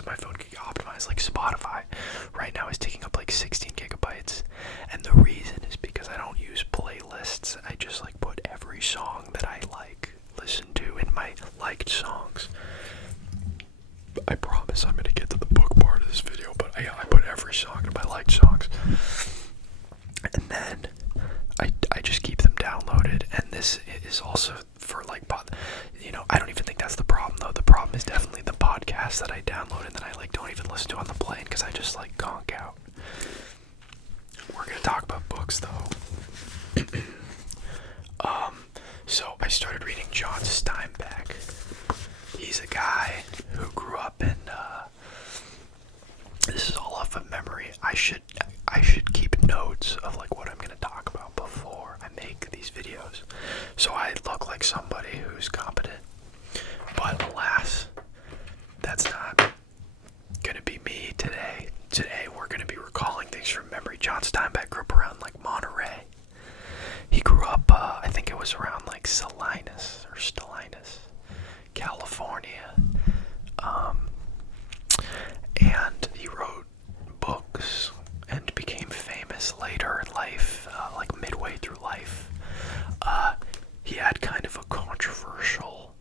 on my phone can get optimized. Like Spotify right now is taking up like 16 gigabytes. And the reason is because I don't use playlists. I just like put every song that I like listen to in my liked songs. I promise I'm gonna get to the book part of this video, but I put every song in my liked songs. And then I just keep them downloaded, and this is also for like I don't even think that's the problem though. The problem is definitely the podcast that I download and then I like don't even listen to on the plane because I just like conk out. We're gonna talk about books though. So I started reading John Steinbeck. He's a guy who grew up in this is all off of memory. I should keep notes of like what I'm gonna talk about before I make these videos, so I look like somebody who's competent. But alas, that's not gonna be me today. Today we're gonna be recalling things from memory. John Steinbeck grew up around like Monterey. He grew up, I think it was around like Salinas, California. And he wrote books and became famous later in life, like midway through life. He had kind of a controversial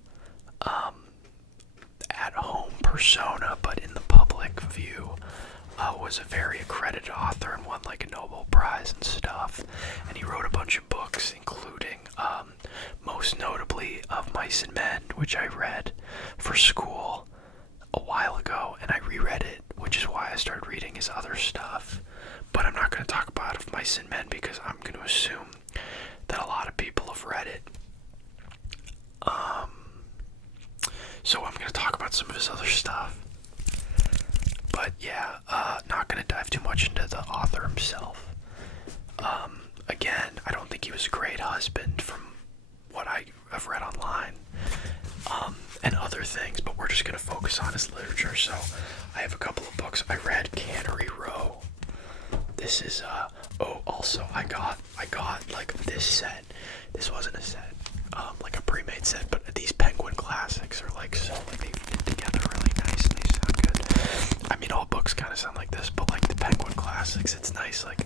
at-home persona, but in the public view was a very accredited author and won like a Nobel Prize and stuff. And he wrote a bunch of books, including most notably Of Mice and Men, which I read for school a while ago, and I reread it, which is why I started reading his other stuff. But I'm not going to talk about Of Mice and Men because I'm going to assume that a lot of people have read it. So I'm going to talk about some of his other stuff. But yeah, not going to dive too much into the author himself. Again, I don't think he was a great husband from what I have read online. And other things, but we're just going to focus on his literature. So I have a couple of books. I read Cannery Row. This is also I got like this set. This wasn't a set, like a pre-made set, but these Penguin classics are like so like they fit together really nice and they sound good. I mean, all books kind of sound like this, but like the Penguin classics, it's nice. Like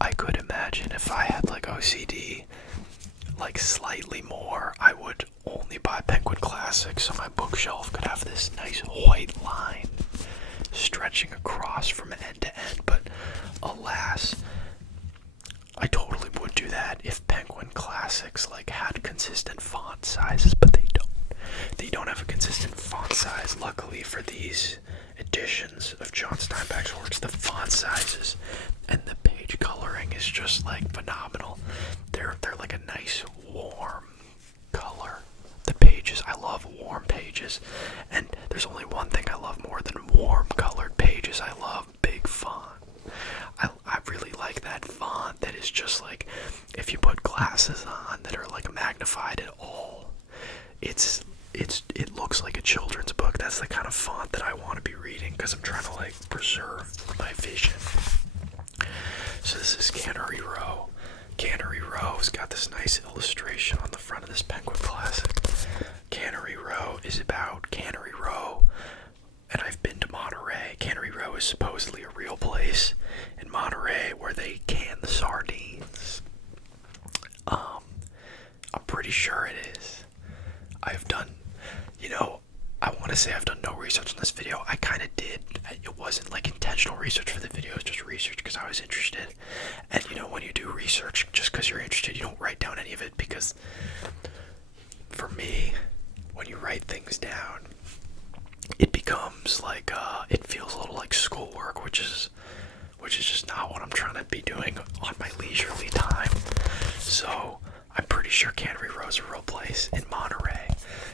I could imagine if I had like OCD like slightly more, I would only buy Penguin classics so my bookshelf could have this nice white line stretching across from end to end. But alas, I totally would do that if Penguin classics like had consistent font sizes, but they don't. They don't have a consistent font size. Luckily for these editions of John Steinbeck's works, the font sizes and the page coloring is just like phenomenal. They're like a nice warm color. The pages, I love warm pages, and there's only one thing I love more than warm colored pages. I love big font. I really like that font that is just like, if you put glasses on that are like magnified at all, it looks like a children's book. That's the kind of font that I want to be reading because I'm trying to like preserve my vision. So this is Cannery Row. Cannery Row's got this nice illustration on the front of this Penguin classic. Cannery Row is about Cannery Row, and I've been to Monterey. Cannery Row is supposedly a real place in Monterey where they can the sardines. I'm pretty sure it is. I've done, I want to say I've done no research on this video. I kind of did. It wasn't like intentional research for the video. It was just research because I was interested. And when you do research just because you're interested, you don't write down any of it, because for me, when you write things down, it becomes like, it feels a little like schoolwork, which is just not what I'm trying to be doing on my leisurely time. So I'm pretty sure Cannery Row is a real place in Monterey.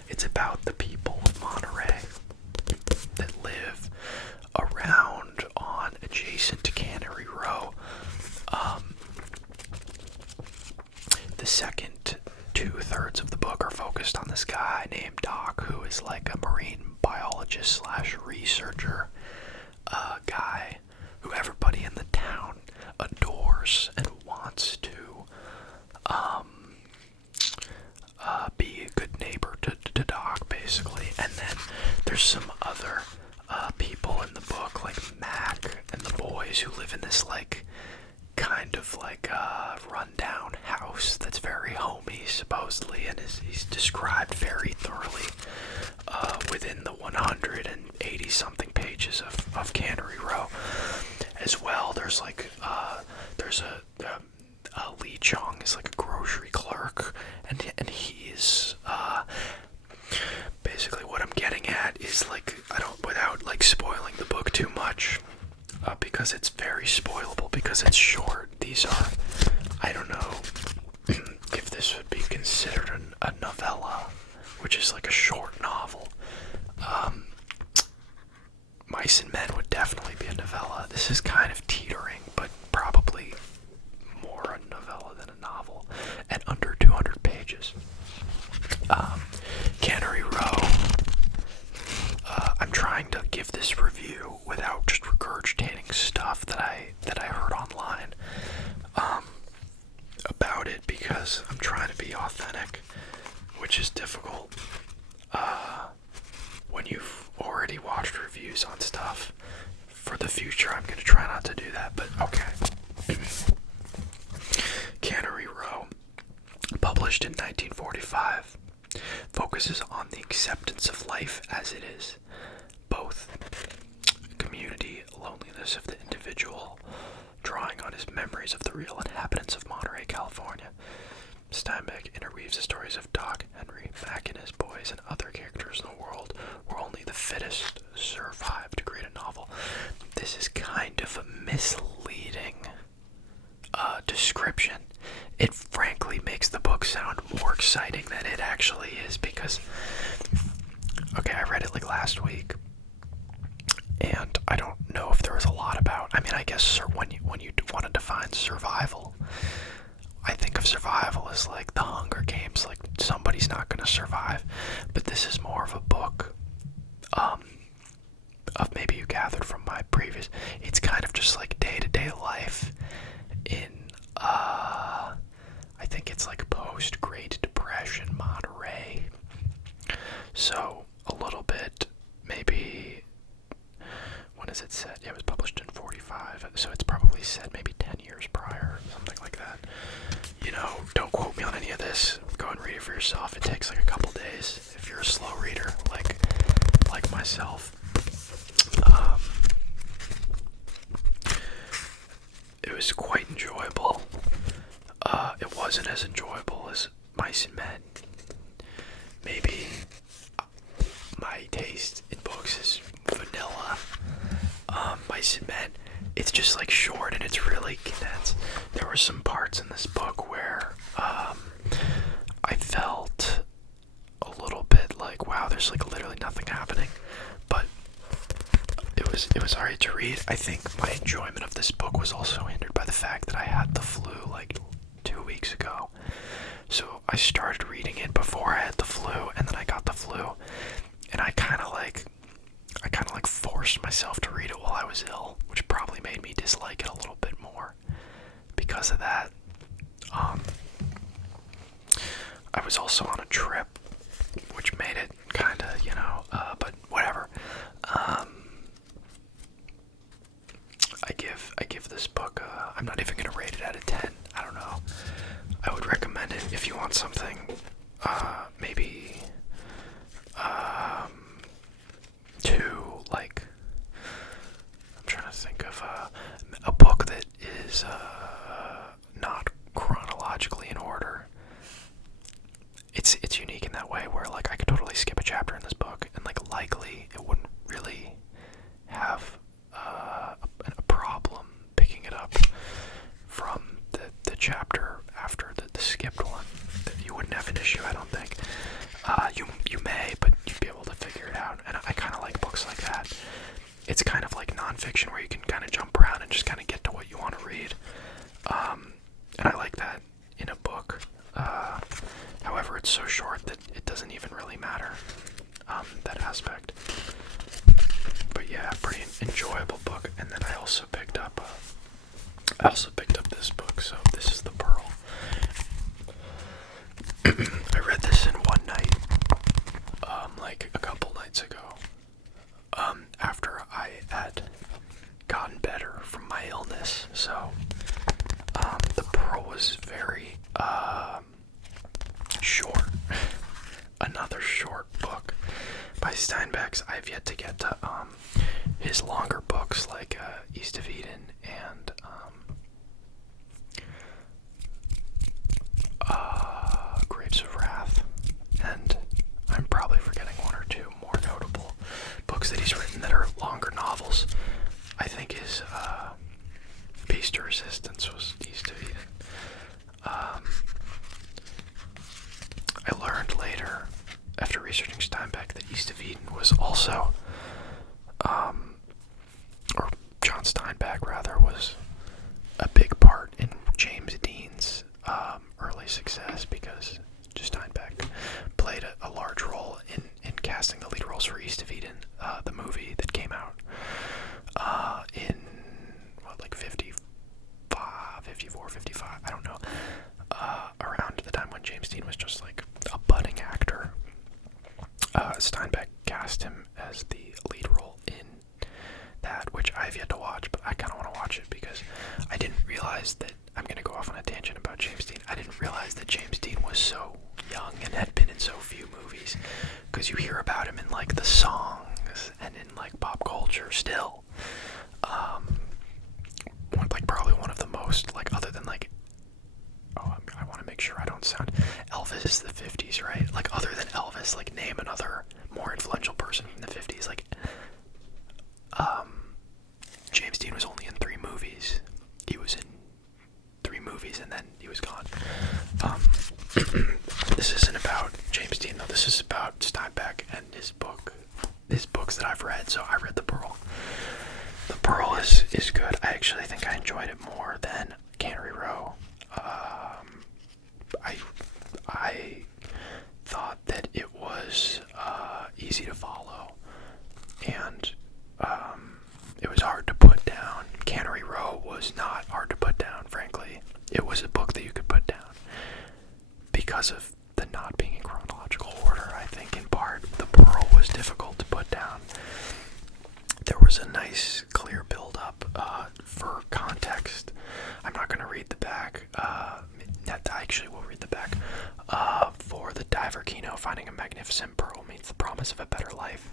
It's about the people of Monterey that live around on adjacent to Cannery Row. The second 2/3 of the book are focused on this guy named Doc, who is like a marine biologist / researcher guy who everybody in the town adores and wants to be a good neighbor to Doc, basically. And then there's some other people in the book, like Mac and the boys, who live in this like kind of like rundown house that's very homey supposedly, and he's described very thoroughly within the 180 something pages of Cannery Row. As well, there's like there's a Lee Chung is like a grocery clerk, and he's basically what I'm getting at is like, I don't, without like spoiling the book too much, because it's very spoilable because it's short. These are, I don't know if this would be considered a novella, which is like a short novel. Mice and Men would definitely be a novella. This is kind of teetering, but probably more a novella than a novel, at under 200 pages. Cannery Row. I'm trying to give this review without just regurgitating stuff that I heard online about it, because I'm trying to be authentic, which is difficult when you've already watched reviews on stuff. For the future, I'm going to try not to do that, but okay. Cannery Row, published in 1945, focuses on the acceptance of life as it is, both community loneliness of the individual, drawing on his memories of the real inhabitants of Monterey, California. Steinbeck interweaves the stories of Doc, Henry, Mac and his boys, and other characters in a world where only the fittest survive to create a novel. This is kind of a misleading description. It frankly makes the book sound more exciting than it actually is, because, okay, I read it like last week, and I don't know if there was a lot about, I mean, I guess when you want to define survival, I think of survival as like the Hunger Games, like somebody's not going to survive, but this is more of a book, of maybe you gathered from my previous, it's kind of just like day-to-day life in, I think it's like post-Great Depression Monterey, so a little bit, maybe, when is it set? Yeah, it was published in 45, so it's probably set maybe 10 years prior, something like that. You know, don't quote me on any of this. Go and read it for yourself. It takes like a couple days if you're a slow reader, like myself. It was quite enjoyable. It wasn't as enjoyable as Mice and Men. Maybe my taste in books is vanilla. Mice and Men, it's just like short and it's really condensed. There were some parts in this book where I felt a little bit like, wow, there's like literally nothing happening, but it was alright to read. I think my enjoyment of this book was also hindered by the fact that I had the flu like 2 weeks ago. So I started reading it before I had the flu, and then I got the flu, and I kind of like forced myself to read it while I was ill, which probably made me dislike it a little bit more because of that. I was also on a trip, which made it kind of, but whatever. I give this book, I'm not even going to rate it out of 10. I don't know. I would recommend it if you want something, maybe, 2, like, I'm trying to think of a book that is not chronologically in order. It's unique in that way where, like, I could totally skip a chapter in this book and, like, likely it wouldn't really have a problem picking it up from the chapter after the skipped one. You wouldn't have an issue, I don't think. You may, but you'd be able to figure it out, and I kind of like books like that. It's kind of like nonfiction where you can kind of jump around and just kind of get to what you want to read, and I like that in a book. However, it's so short that it doesn't even really matter, that aspect. But yeah, pretty enjoyable book. And then I also picked up this book. So this is The Pearl. I read this in one night, like a couple nights ago. After from my illness. So The Pearl was very short. Another short book by Steinbeck. I've yet to get to his longer books like East of Eden and Grapes of Wrath, and I'm probably forgetting one or two more notable books that he's written that are longer novels. I think his Peace to Resistance was East of Eden. I learned later, after researching Steinbeck, that East of Eden was also, or John Steinbeck rather, was a big part in James Dean's early success, because Steinbeck played a large role in casting the lead roles for East of Eden, the movie that came out in, like 54, 55, I don't know, around the time when James Dean was just like a budding actor. Steinbeck cast him as the lead role in that, which I've yet to watch, but I kind of want to watch it because I didn't realize that, I'm going to go off on a tangent about James Dean, I didn't realize that James Dean was so young and had been in so few movies, because you hear about him in like the songs and in like pop culture still. Like probably one of the most, like, other than like, I want to make sure I don't sound, Elvis is the 50s, right? Like, other than Elvis, like, name another more influential person from the 50s. Like, James Dean was only in 3 movies. He was in 3 movies and then he was gone. This isn't about James Dean though. This is about Steinbeck and his books that I've read. So I read The Pearl. The Pearl is good. I actually think I enjoyed it more than Cannery Row. I thought that it was easy to follow, and it was hard to put down. Cannery Row was not hard to put down, frankly. It was a book that you could put down because of the not being in chronological order. I think in part The Pearl was difficult to put down. There was a nice, clear build-up for context. I'm not going to read the back. I actually will read the back. For the diver Kino, finding a magnificent pearl means the promise of a better life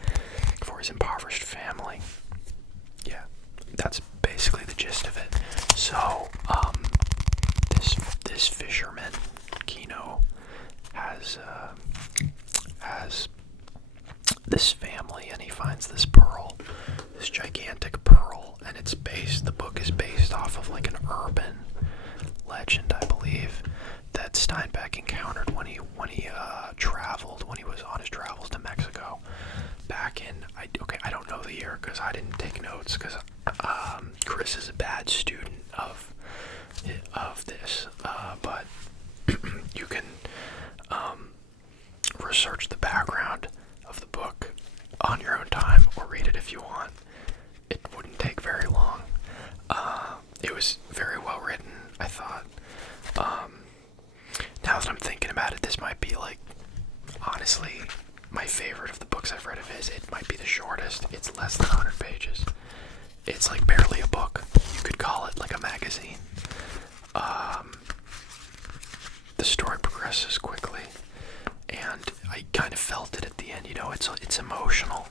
for his impoverished family. Yeah, that's basically the gist of it. So, this fisherman, Kino, has this family, and he finds this pearl, this gigantic pearl, and the book is based off of like an urban legend, I believe, that Steinbeck encountered when he traveled, when he was on his travels to Mexico back in, I don't know the year because I didn't take notes, because Chris is a bad student of this, but you can research the background of the book on your own time, or read it if you want. It wouldn't take very long. It was very well written, I thought. Now that I'm thinking about it, this might be like, honestly, my favorite of the books I've read of his. It might be the shortest. It's less than 100 pages. It's like barely a book. You could call it like a magazine. The story progresses quickly, and I kind of felt it at the end. You know, it's emotional.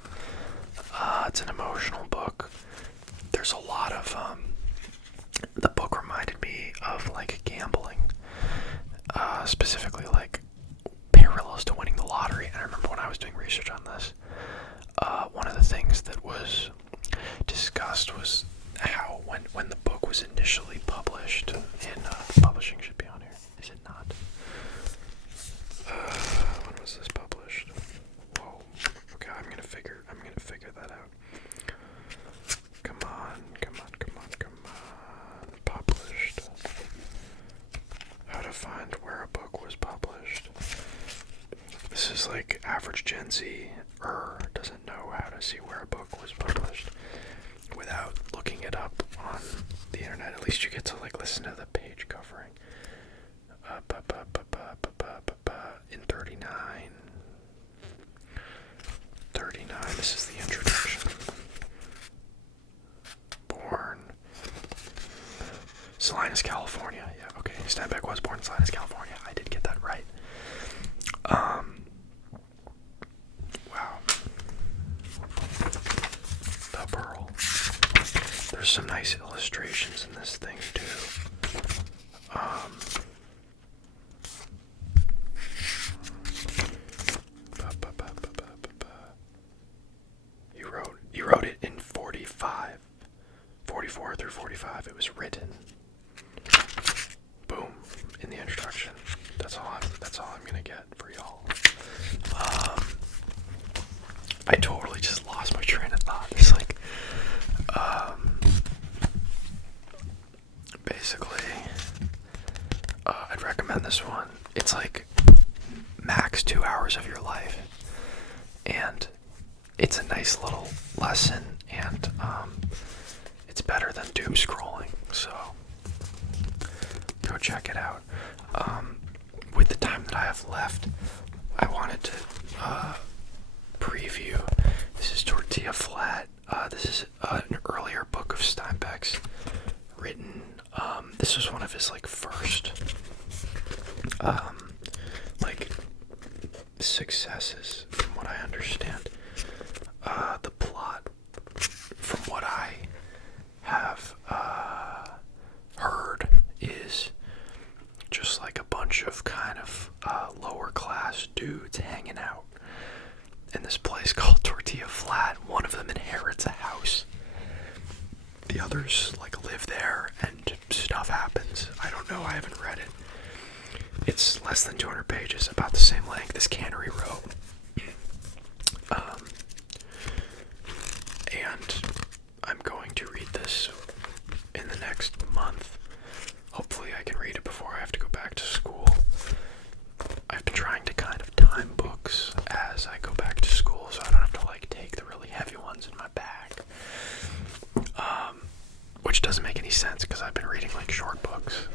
It's an emotional book. There's a lot of the book reminded me of like gambling, specifically like parallels to winning the lottery. And I remember when I was doing research on this, one of the things that was discussed was how when the book was initially published, and the publishing should be on here, is it not? When was this published? Whoa. Okay, I'm gonna figure that out. Come on. Published. How to find where a book was published. This is like average Gen Z doesn't know how to see where a book was published without looking it up on the internet. At least you get to like listen to the page covering. In 39, this is the introduction. Born Salinas, California. Yeah, okay. Steinbeck was born in Salinas, California. I did get that right. Wow. The Pearl. There's some nice illustrations in this thing too. You wrote it in 44 through 45. It was written. Boom, in the introduction. That's all I'm gonna get for y'all. I totally just lost my train of thought. It's like, basically, I'd recommend this one. It's like max 2 hours of your life, and it's a nice little lesson, and it's better than doom scrolling. So go check it out. With the time that I have left, I wanted to preview. This is Tortilla Flat. This is an earlier book of Steinbeck's written. This was one of his like first like successes, from what I understand. The plot, from what I have heard, is just like a bunch of kind of lower class dudes hanging out in this place called Tortilla Flat. One of them inherits a house. The others like live there and stuff happens. I don't know, I haven't read it. It's less than 200 pages, about the same length as Cannery Row. And I'm going to read this in the next month. Hopefully I can read it before I have to go back to school. I've been trying to kind of time books as I go back to school, so I don't have to like take the really heavy ones in my bag. Which doesn't make any sense because I've been reading like short books.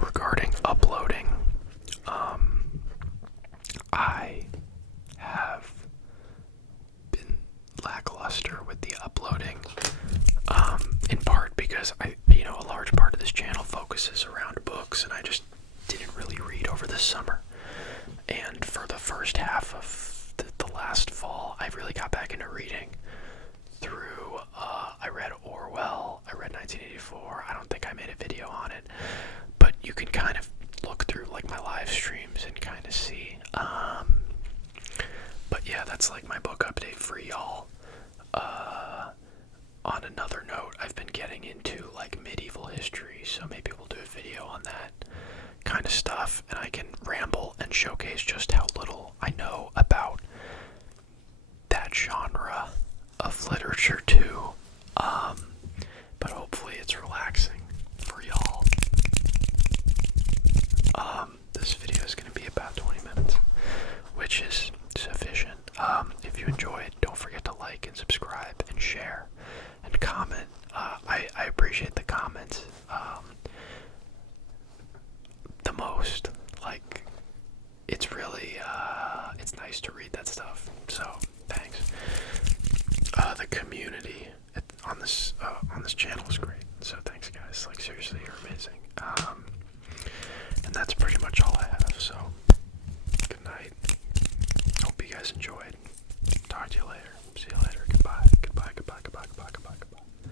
Regarding uploading, I have been lackluster with the uploading, in part because a large part of this channel focuses around books, and I just didn't really read over the summer. And for the first half of the last fall, I really got back into reading through, I read Orwell, I read 1984, I don't think I made a video on it, but you can kind of look through like my live streams and kind of see. But yeah, that's like my book update for y'all. On another note, I've been getting into like medieval history, so maybe we'll do a video on that kind of stuff, and I can ramble and showcase just how little I know about that genre of literature too. But hopefully it's relaxing for y'all. This video is going to be about 20 minutes, which is sufficient. If you enjoyed, don't forget to like and subscribe and share and comment. I appreciate the comments the most. Like, it's really it's nice to read that stuff, so thanks. The community on this channel is great, so thanks guys. Like, seriously, you're amazing. And that's pretty much all I have, so good night. Hope you guys enjoyed.